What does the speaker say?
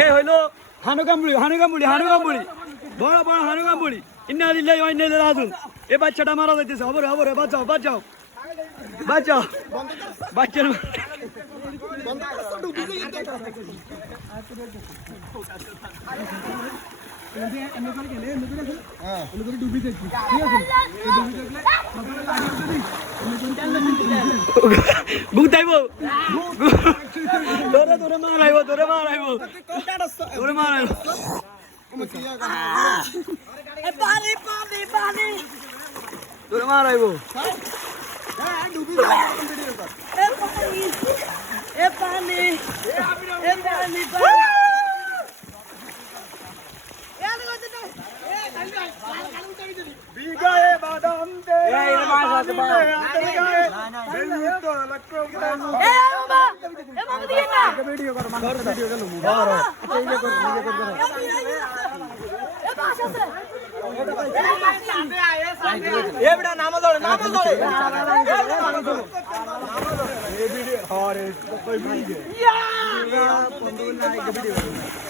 এ হইলো হানুকামবুড়ি বড় বড় হানুকামবুড়ি ইন্না লিল্লাহি ওয়া ইন্না ইলাইহি রাজিউন এই বাচ্চাটা মারা যাইতেছে হবে বাঁচাও বাচ্চার গুতাইব তোরে মারাইব তোরে মারাইব বিগায়ে বাদাম দে এই মাছ আছে বেলুতো লক্ষ্য এ বাবা দিকে না ভিডিও কর মানে ভিডিও চালু বড় এই কর এ পাশ আছে এ বড় নাম ধরে এই ভিডিও আরে কই ভিডিও ইয়া বন্ধু না এই ভিডিও